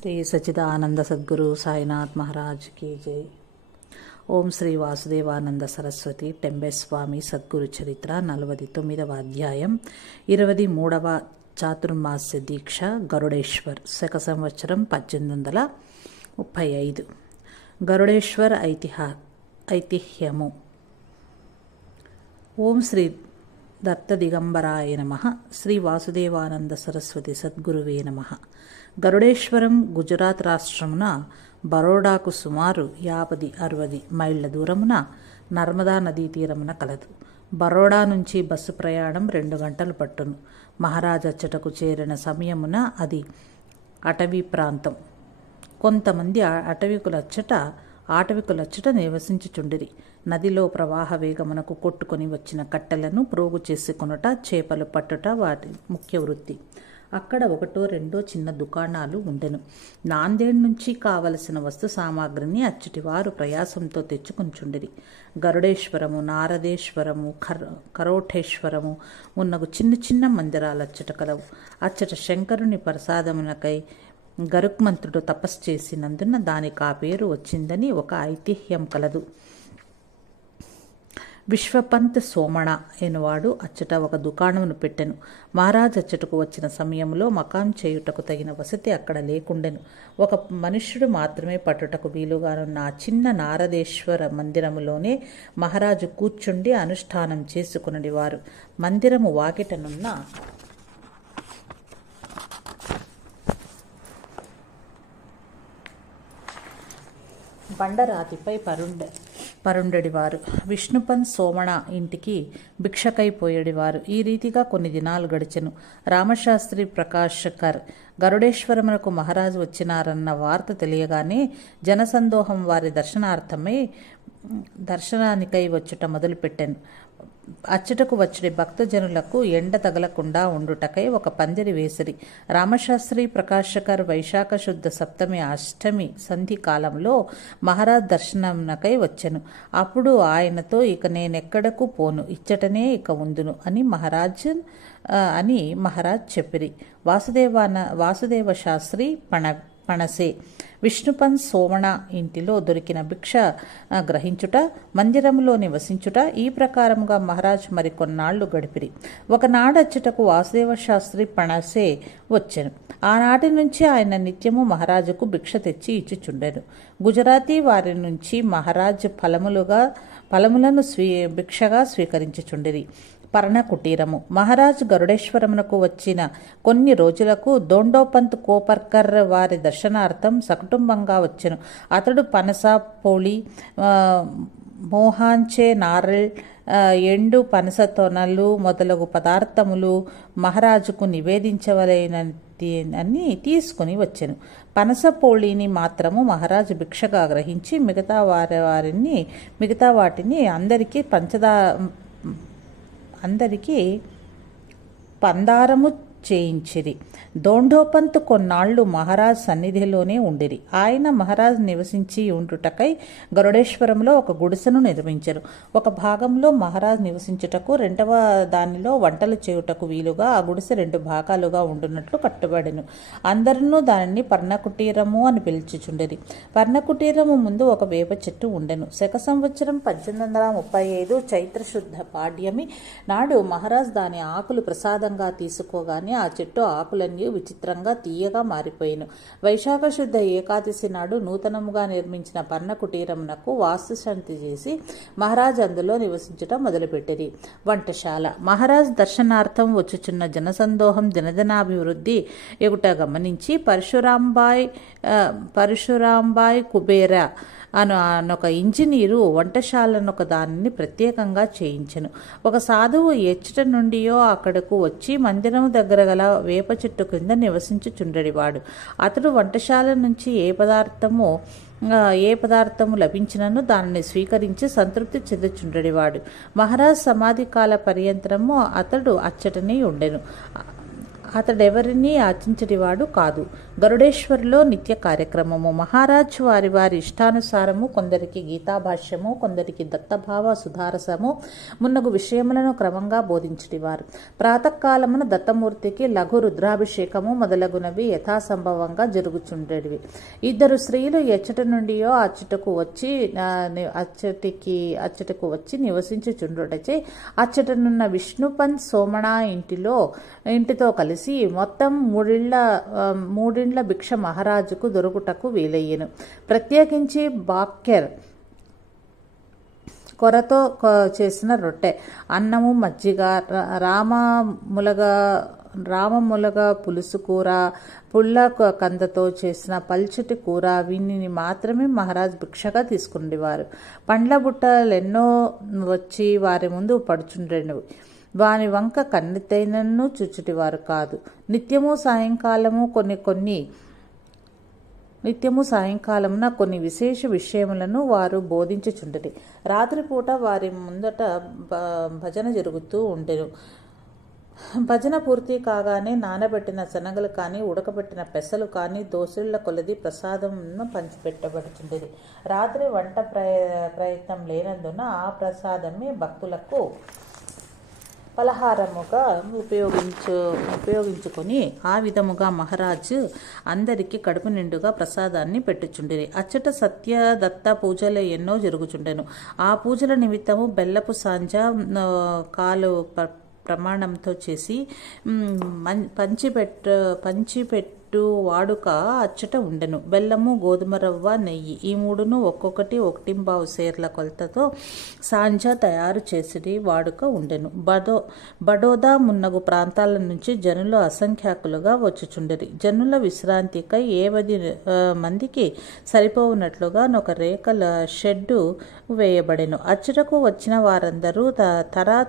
శ్రీ సచ్చిదానంద సద్గురు సాయినాథ్ మహారాజ్ की जय। ఓం శ్రీ వాసుదేవానంద సరస్వతి టెంబెస్వామి సద్గురు చరిత్ర 49వ అధ్యాయం 23వ చాతుర్మాస్య దీక్ష గరుడేశ్వర్ శక సంవత్సరం 1835। గరుడేశ్వర్ ఐతిహ్యము। ఓం శ్రీ దత్త దిగంబరాయ నమః। శ్రీ వాసుదేవానంద సరస్వతి సద్గురువే నమః। గరుడేశ్వరం గుజరాత్ రాష్ట్రమున బరోడాకు సుమారు 50-60 మైళ్ళ దూరమున నర్మదా నదీ తీరమున కలదు। బరోడా నుంచి బస్సు ప్రయాణం 2 గంటలు పట్టును। మహారాజ్ అచ్చటకు చేరిన సమయమున అది అటవీ ప్రాంతం। కొంతమంది ఆటవికులచ్చట నివసించుచుండిరి। నదిలో ప్రవాహ వేగమునకు కొట్టుకొని వచ్చిన కట్టెలను ప్రోగు చేసుకొనుట, చేపలు పట్టుట వాటి ముఖ్య వృత్తి। అక్కడ 1-2 చిన్న దుకాణాలు ఉండెను। నాందేడ్ నుంచి కావలసిన వస్తు సామాగ్రిని అచ్చటివారు ప్రయాసంతో తెచ్చుకొంచుండిరి। గరుడేశ్వరము, నారదేశ్వరము, కరోఠేశ్వరము మున్నగు చిన్న చిన్న మందిరాలచ్చట కలవు। అచ్చట శంకరుని ప్రసాదమునకై గరుక్మంతుడు తపస్సు చేసినందున దానికి ఆ పేరు వచ్చిందని ఒక ఐతిహ్యం కలదు। విశ్వపంత్ సోమణ ఎనువాడు అచ్చట ఒక దుకాణమును పెట్టెను। మహారాజ్ అచ్చటకు వచ్చిన సమయంలో మకాం చేయుటకు తగిన వసతి అక్కడ లేకుండెను। ఒక మనుష్యుడు మాత్రమే పట్టుటకు వీలుగానున్న ఆ చిన్న నారదేశ్వర మందిరములోనే మహారాజు కూర్చుండి అనుష్ఠానం చేసుకునేవారు। మందిరము వాకిటనున్న బండరాతిపై పరుండెడివారు। విష్ణుపంత్ సోమణ ఇంటికి భిక్షకైపోయేడివారు। ఈ రీతిగా కొన్ని దినాలు గడిచెను। రామశాస్త్రి ప్రకాశకర్ గరుడేశ్వరమునకు మహారాజు వచ్చినారన్న వార్త తెలియగానే జనసందోహం వారి దర్శనానికై వచ్చుట మొదలుపెట్టాను। అచ్చటకు వచ్చే భక్తజనులకు ఎండ తగలకుండా ఉండుటకై ఒక పందిరి వేసిరి। రామశాస్త్రి ప్రకాశకర్ వైశాఖ శుద్ధ సప్తమి అష్టమి సంధి కాలంలో మహారాజ్ దర్శనమునకై వచ్చెను। అప్పుడు ఆయనతో ఇక నేనెక్కడకు పోను, ఇచ్చటనే ఇక ఉందును అని మహారాజ్ చెప్పిరి। వాసుదేవ శాస్త్రి పణసే విష్ణుపంత్ సోమణ ఇంటిలో దొరికిన భిక్ష గ్రహించుట, మందిరంలో నివసించుట, ఈ ప్రకారముగా మహారాజ్ మరికొన్నాళ్లు గడిపిరి। ఒకనాడచ్చటకు వాసుదేవ శాస్త్రి పణసే వచ్చెను। ఆనాటి నుంచి ఆయన నిత్యము మహారాజుకు భిక్ష తెచ్చి ఇచ్చుచుండెను। గుజరాతీ వారి నుంచి మహారాజ్ ఫలములను భిక్షగా స్వీకరించుచుండిరి। పర్ణకుటీరము। మహారాజ్ గరుడేశ్వరమునకు వచ్చిన కొన్ని రోజులకు దోండోపంత్ కోపర్కర్ వారి దర్శనార్థం సకుటుంబంగా వచ్చెను। అతడు పనస, పోళి, మోహాంచే నారల్, ఎండు పనస తొనలు మొదలగు పదార్థములు మహారాజుకు నివేదించవలెనని తీసుకుని వచ్చెను। పనస పోళిని మాత్రము మహారాజు భిక్షగా గ్రహించి మిగతా వాటిని అందరికీ పందారము చేయించిరి। దోండోపంత్ కొన్నాళ్లు మహారాజ్ సన్నిధిలోనే ఉండిరి। ఆయన మహారాజ్ నివసించి ఉండుటకై గరుడేశ్వరంలో ఒక గుడిసెను నిర్మించరు। ఒక భాగంలో మహారాజ్ నివసించుటకు, రెండవ దానిలో వంటలు చేయుటకు వీలుగా ఆ గుడిసె 2 భాగాలుగా ఉండునట్లు కట్టుబడెను। అందరూ దానిని పర్ణకుటీరము అని పిలుచుచుండిరి। పర్ణకుటీరము ముందు ఒక వేప చెట్టు ఉండెను। శక సంవత్సరం 1835 చైత్రశుద్ధ పాడ్యమి నాడు మహారాజ్ దాని ఆకులు ప్రసాదంగా తీసుకోగానే ఆ చెట్టు ఆకులన్నీ విచిత్రంగా తీయగా మారిపోయిను। వైశాఖ శుద్ధ ఏకాదశి నాడు నూతనముగా నిర్మించిన పర్ణకుటీరమునకు వాస్తుశాంతి చేసి మహారాజ్ అందులో నివసించుట మొదలుపెట్టిరి। వంటశాల। మహారాజ్ దర్శనార్థం వచ్చుచున్న జనసందోహం దినదినాభివృద్ధి ఎగుట గమనించి పరశురాంబాయ్ కుబేరా అనొక ఇంజనీరు వంటశాలనొక దానిని ప్రత్యేకంగా చేయించెను। ఒక సాధువు ఎచ్చట నుండియో అక్కడకు వచ్చి మందిరము దగ్గర గల వేప చెట్టు కింద నివసించుచుండెడివాడు। అతడు వంటశాల నుంచి ఏ పదార్థము లభించినను దానిని స్వీకరించి సంతృప్తి చెందుచుండెడివాడు। మహారాజ్ సమాధి కాల పర్యంతరము అతడు అచ్చటనే ఉండెను। అతడెవరినీ యాచించడివాడు కాదు। గరుడేశ్వర్లో నిత్య కార్యక్రమము. మహారాజ్ వారి వారి ఇష్టానుసారము కొందరికి గీతాభాష్యము, కొందరికి దత్తభావ సుధారసము మున్నగు విషయములను క్రమంగా బోధించుటివారు. ప్రాతకాలమున దత్తమూర్తికి లఘు రుద్రాభిషేకము మొదలగునవి యథాసంభవంగా జరుగుచుండేవి. ఇద్దరు స్త్రీలు ఎచ్చటి నుండియో అచ్చటకు వచ్చి నివసించుచుండుటచే అచ్చటనున్న విష్ణుపంత్ సోమణ ఇంటితో కలిసి మొత్తం మూడిండ్ల భిక్ష మహారాజుకు దొరుకుటకు వీలయ్యెను. ప్రత్యేకించి బాక్యర్ కొరతో చేసిన రొట్టె, అన్నము, మజ్జిగ, రామములగ పులుసు కూర, పుల్ల కందతో చేసిన పల్చటి కూర, వీనిని మాత్రమే మహారాజ్ భిక్షగా తీసుకుండేవారు. పండ్ల బుట్టలెన్నో వచ్చి వారి ముందు పడుచుండెను. వాని వంక కన్నెతైనను చూచుటివారు కాదు. నిత్యము సాయంకాలమున కొన్ని విశేష విషయములను వారు బోధించుచుండిరి. రాత్రిపూట వారి ముందట భజన జరుగుతూ ఉండెను. భజన పూర్తి కాగానే నానబెట్టిన శనగలు కానీ, ఉడకబెట్టిన పెసలు కానీ దోసిళ్ల కొలది ప్రసాదమును పంచిపెట్టబడుచుండేది. రాత్రి వంట ప్రయత్నం లేనందున ఆ ప్రసాదమే భక్తులకు పలహారముగా ఉపయోగించుకొని ఆ విధముగా మహారాజు అందరికీ కడుపు నిండుగా ప్రసాదాన్ని పెట్టుచుండిరి. అచ్చట సత్యదత్త పూజలు ఎన్నో జరుగుచుండెను. ఆ పూజల నిమిత్తము బెల్లపు సాంజ కాలు ప్రమాణంతో చేసి పంచిపెట్టు వాడుక అచ్చట ఉండెను. బెల్లము, గోధుమ రవ్వ, నెయ్యి ఈ మూడును ఒక్కొక్కటి 1.25 సేర్ల కొలతతో సాంజ తయారు చేసి వాడుక ఉండెను. బడోదా మున్నగు ప్రాంతాల నుంచి జనులు అసంఖ్యాకులుగా వచ్చుచుండిరి. జనుల విశ్రాంతికై 10 మందికి సరిపోవునట్లుగా ఒక రేకల షెడ్డు వేయబడెను. అచ్చటకు వచ్చిన వారందరూ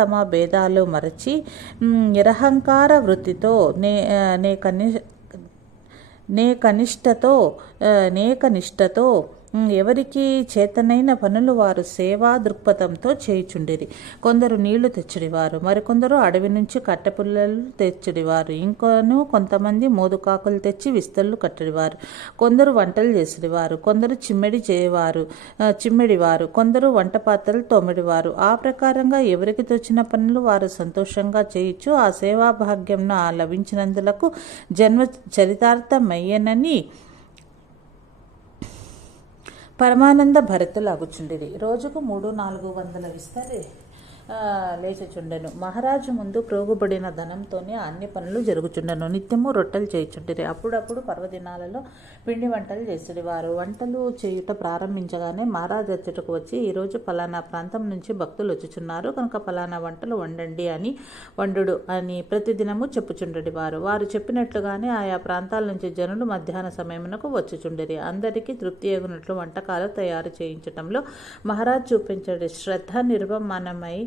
తమ భేదాలు మరచి నిరహంకార వృత్తితో నేకనిష్టతో ఎవరికి చేతనైన పనులు వారు సేవా దృక్పథంతో చేయుచుండిరి. కొందరు నీళ్లు తెచ్చుడివారు, మరికొందరు అడవి నుంచి కట్టెపుల్లలు తెచ్చుడివారు, ఇంకొను కొంతమంది మోదుకాకులు తెచ్చి విస్తళ్ళు కట్టడివారు. కొందరు వంటలు చేసేవారు, కొందరు చిమ్మెడివారు, కొందరు వంట పాత్రలు తోమిడివారు. ఆ ప్రకారంగా ఎవరికి తోచిన పనులు వారు సంతోషంగా చేయుచు ఆ సేవా భాగ్యంను లభించినందులకు జన్మ చరితార్థమయ్యనని పరమానంద భరితులాగుచుండిరి. రోజుకు 300-400 విస్తరి లేచుచుండెను. మహారాజు ముందు ప్రోగుబడిన ధనంతోనే అన్ని పనులు జరుగుచుండెను. నిత్యము రొట్టెలు చేయుచుండిరి. అప్పుడప్పుడు పర్వదినాలలో పిండి వంటలు చేసేవారు. వంటలు చేయుట ప్రారంభించగానే మహారాజు అచ్చటకు వచ్చి, ఈరోజు పలానా ప్రాంతం నుంచి భక్తులు వచ్చుచున్నారు కనుక పలానా వంటలు వండండి వండుడు అని ప్రతిదినము చెప్పుచుండేవారు. వారు చెప్పినట్లుగానే ఆయా ప్రాంతాల నుంచి జనులు మధ్యాహ్న సమయమునకు వచ్చుచుండిరి. అందరికీ తృప్తి ఎగునట్లు వంటకాలు తయారు చేయించటంలో మహారాజు చూపించే శ్రద్ధ నిర్వమానమై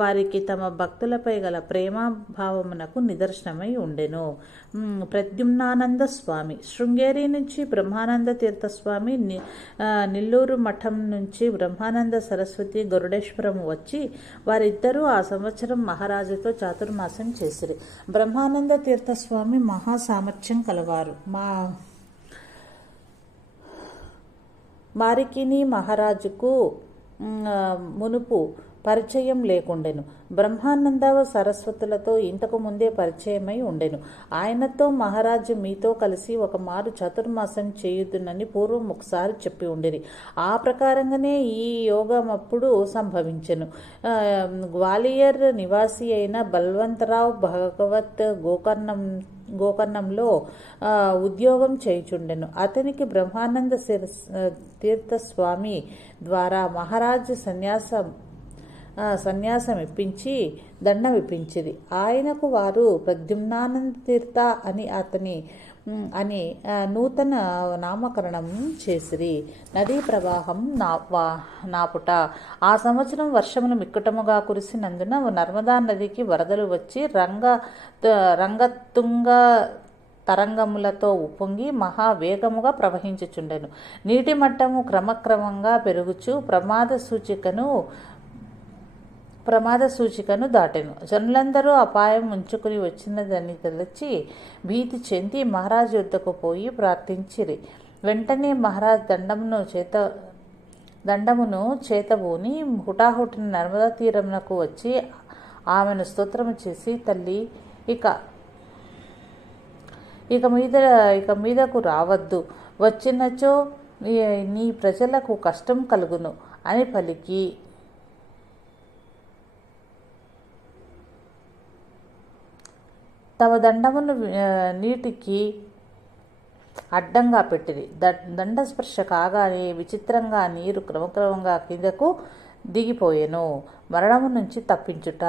వారికి తమ భక్తులపై గల ప్రేమభావమునకు నిదర్శనమై ఉండెను. ప్రద్యుమ్నానంద స్వామి శృంగేరి నుంచి బ్రహ్మానంద తీర్థస్వామి, నెల్లూరు మఠం నుంచి బ్రహ్మానంద సరస్వతి గరుడేశ్వరం వచ్చి వారిద్దరూ ఆ సంవత్సరం మహారాజుతో చాతుర్మాసం చేసిరి. బ్రహ్మానంద తీర్థస్వామి మహా సామర్థ్యం కలవారు. మారికిని మహారాజుకు మునుపు పరిచయం లేకుండెను. బ్రహ్మానంద సరస్వతులతో ఇంతకు ముందే పరిచయమై ఉండెను. ఆయనతో మహారాజు మీతో కలిసి ఒక మారు చతుర్మాసం చేయుదునని పూర్వం ఒకసారి చెప్పి ఉండిరి. ఆ ప్రకారంగానే ఈ యోగమప్పుడు సంభవించెను. గ్వాలియర్ నివాసి అయిన బల్వంతరావు భగవత్ గోకర్ణంలో ఉద్యోగం చేయుచుండెను. అతనికి బ్రహ్మానంద తీర్థస్వామి ద్వారా మహారాజు సన్యాసం ఇప్పించి దండం ఇప్పించిది. ఆయనకు వారు ప్రద్యుమ్నానంద తీర్థ అని నూతన నామకరణం చేసిరి. నదీ ప్రవాహం నాపుట. ఆ సంవత్సరం వర్షములు మిక్కుటముగా కురిసినందున నర్మదా నదికి వరదలు వచ్చి రంగతుంగ తరంగములతో ఉప్పొంగి మహావేగముగా ప్రవహించుచుండెను. నీటి మట్టము క్రమక్రమంగా పెరుగుచు ప్రమాద సూచికను ప్రమాద సూచికను దాటెను. జనులందరూ అపాయం ముంచుకుని వచ్చినదని తలచి భీతి చెంది మహారాజు వద్దకు పోయి ప్రార్థించిరి. వెంటనే మహారాజ్ దండమును చేతబూని హుటాహుటిన నర్మదా తీరమునకు వచ్చి ఆమెను స్తోత్రము చేసి, తల్లి, ఇక మీదకు రావద్దు, వచ్చినచో నీ ప్రజలకు కష్టం కలుగును అని పలికి తమ దండమును నీటికి అడ్డంగా పెట్టిరి. దండస్పర్శ కాగానే విచిత్రంగా నీరు క్రమక్రమంగా కిందకు దిగిపోయెను. మరణము నుంచి తప్పించుట.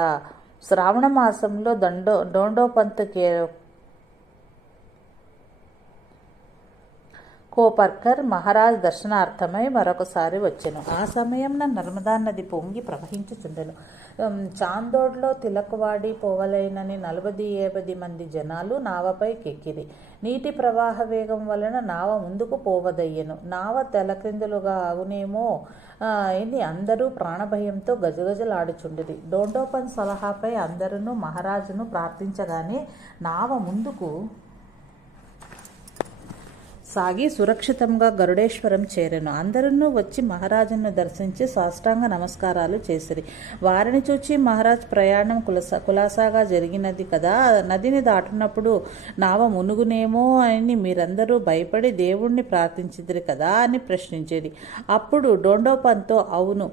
శ్రావణ మాసంలో డోండోపంత్ కోపర్కర్ మహారాజ్ దర్శనార్థమై మరొకసారి వచ్చెను. ఆ సమయంలో నర్మదా నది పొంగి ప్రవహించుచుండెను. చాందోడ్లో తిలకవాడి పోవలైనని 40-50 మంది జనాలు నావపై కెక్కిరి. నీటి ప్రవాహ వేగం వలన నావ ముందుకు పోవదయ్యెను. నావ తలక్రిందులుగా అగునేమో ఇది అందరూ ప్రాణభయంతో గజగజలాడుచుండిరి. డోండోపంత్ సలహాపై అందరూ మహారాజును ప్రార్థించగానే నావ ముందుకు సాగి సురక్షితంగా గరుడేశ్వరం చేరెను. అందరూ వచ్చి మహారాజును దర్శించి సాష్టాంగ నమస్కారాలు చేసిరి. వారిని చూచి మహారాజ్ ప్రయాణం కులాసాగా జరిగినది కదా, నదిని దాటునప్పుడు నావ మునుగునేమో అని మీరందరూ భయపడి దేవుణ్ణి ప్రార్థించిదిరి కదా అని ప్రశ్నించేది. అప్పుడు డోండోపంతో, అవును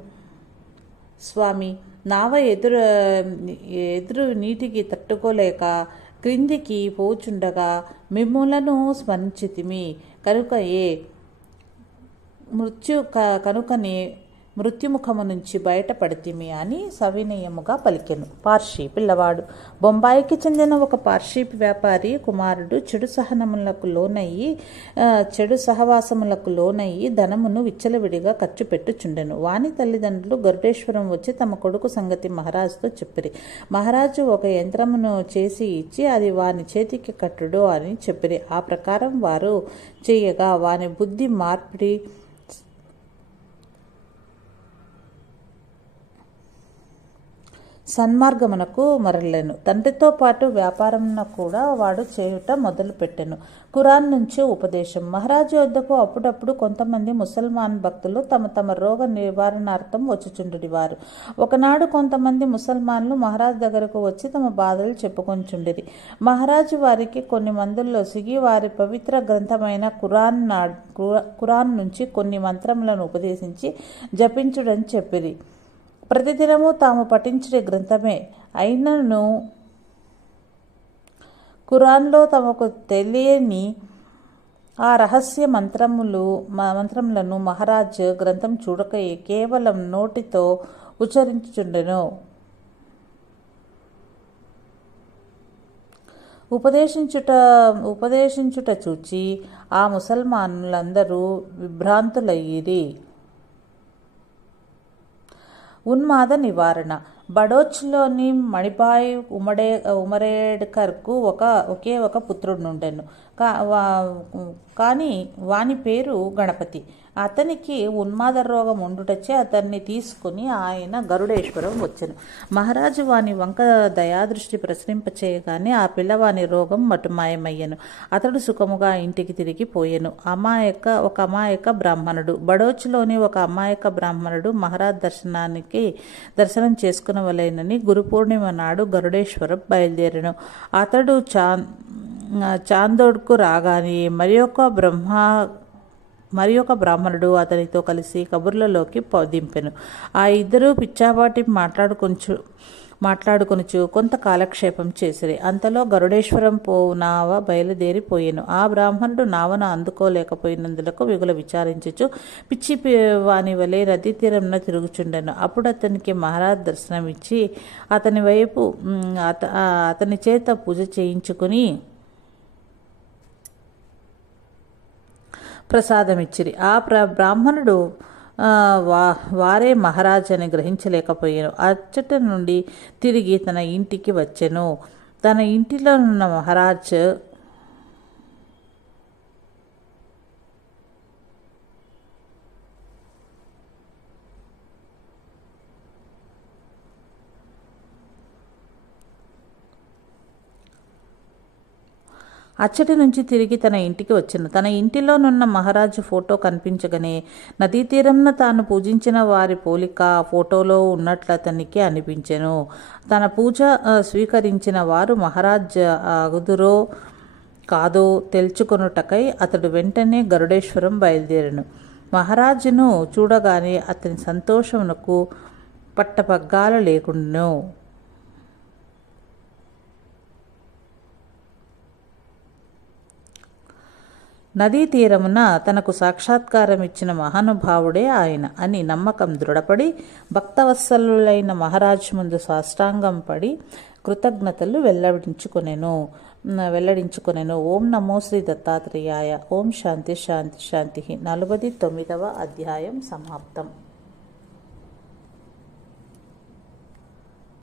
స్వామి, నావ ఎదురు నీటికి తట్టుకోలేక క్రిందికి పోచుండగా మిమ్ములను స్మరించితిమి కనుకనే మృత్యుముఖము నుంచి బయటపడితిమి అని సవినయముగా పలికెను. పార్షి పిల్లవాడు. బొంబాయికి చెందిన ఒక పార్షి వ్యాపారి కుమారుడు చెడు సహవాసములకు లోనయ్యి ధనమును విచ్చలవిడిగా ఖర్చు పెట్టుచుండెను. వాని తల్లిదండ్రులు గరుడేశ్వరం వచ్చి తమ కొడుకు సంగతి మహారాజుతో చెప్పిరి. మహారాజు ఒక యంత్రమును చేసి ఇచ్చి అది వాని చేతికి కట్టుడు అని చెప్పిరి. ఆ ప్రకారం వారు చేయగా వాని బుద్ధి మార్పిడి సన్మార్గమునకు మరలెను. తండ్రితో పాటు వ్యాపారమున కూడా వాడు చేయుట మొదలుపెట్టెను. ఖురాన్ నుంచి ఉపదేశం. మహారాజు వద్దకు అప్పుడప్పుడు కొంతమంది ముసల్మాన్ భక్తులు తమ రోగ నివారణార్థం వచ్చుచుండివారు. ఒకనాడు కొంతమంది ముసల్మాన్లు మహారాజు దగ్గరకు వచ్చి తమ బాధలు చెప్పుకొంచుండిరి. మహారాజు వారికి కొన్ని మందుల్లోసిగి వారి పవిత్ర గ్రంథమైన ఖురాన్ నుంచి కొన్ని మంత్రములను ఉపదేశించి జపించుడని చెప్పిరి. ప్రతిదినము తాము పఠించే గ్రంథమే అయినను ఖురాన్లో తమకు తెలియని ఆ రహస్య మంత్రములను మహారాజ్ గ్రంథం చూడకయే కేవలం నోటితో ఉచ్చరించుచుండెను. ఉపదేశించుట చూచి ఆ ముసల్మానులందరూ విభ్రాంతులయ్యిరి. ఉన్మాద నివారణ. బడోచ్లోని మణిభాయ్ ఉమరేడ్కర్కు ఒకే ఒక పుత్రుడుండెను. కానీ వాని పేరు గణపతి. అతనికి ఉన్మాద రోగం ఉండుటచే అతన్ని తీసుకుని ఆయన గరుడేశ్వరం వచ్చెను. మహారాజు వాని వంక దయాదృష్టి ప్రసరింపచేయగానే ఆ పిల్లవాని రోగం మటుమాయమయ్యెను. అతడు సుఖముగా ఇంటికి తిరిగి పోయెను. ఒక అమాయక బ్రాహ్మణుడు. బడోచ్లోని ఒక అమాయక బ్రాహ్మణుడు మహారాజ్ దర్శనం చేసుకునవలెనని గురు పూర్ణిమ నాడు గరుడేశ్వరం బయలుదేరెను. అతడు చాందోడ్కు రాగానే మరి ఒక బ్రాహ్మణుడు అతనితో కలిసి కబుర్లలోకి దింపెను. ఆ ఇద్దరు పిచ్చాపాటి మాట్లాడుకొనుచు కొంత కాలక్షేపం చేసిరి. అంతలో గరుడేశ్వరం పోవు నావ బయలుదేరిపోయెను. ఆ బ్రాహ్మణుడు నావను అందుకోలేకపోయినందులకు విగుల విచారించుచు పిచ్చి వాని వలె నదీ తీరంన తిరుగుచుండెను. అప్పుడు అతనికి మహారాజ్ దర్శనమిచ్చి అతని చేత పూజ చేయించుకుని ప్రసాదమిచ్చిరి. ఆ బ్రాహ్మణుడు వారే మహారాజ్ అని గ్రహించలేకపోయాను. అచ్చట నుండి తిరిగి తన ఇంటికి వచ్చెను. తన ఇంటిలో ఉన్న మహారాజ్ అచ్చటి నుంచి తిరిగి తన ఇంటికి వచ్చెను. తన ఇంటిలోనున్న మహారాజు ఫోటో కనిపించగానే నదీ తీరంన తాను పూజించిన వారి పోలిక ఆ ఫోటోలో ఉన్నట్లు అతనికి అనిపించెను. తన పూజ స్వీకరించిన వారు మహారాజ్ అగుదురో కాదో తెలుసుకొనుటకై అతడు వెంటనే గరుడేశ్వరం బయలుదేరెను. మహారాజును చూడగానే అతని సంతోషమునకు పట్టపగ్గాల లేకుండాను. నదీ తీరమున తనకు సాక్షాత్కారం ఇచ్చిన మహానుభావుడే ఆయన అని నమ్మకం దృఢపడి భక్తవత్సలులైన మహారాజు ముందు సాష్టాంగం పడి కృతజ్ఞతలు వెల్లడించుకొనెను. ఓం నమో శ్రీ దత్తాత్రేయాయ. ఓం శాంతి శాంతి శాంతి. 49వ అధ్యాయం సమాప్తం.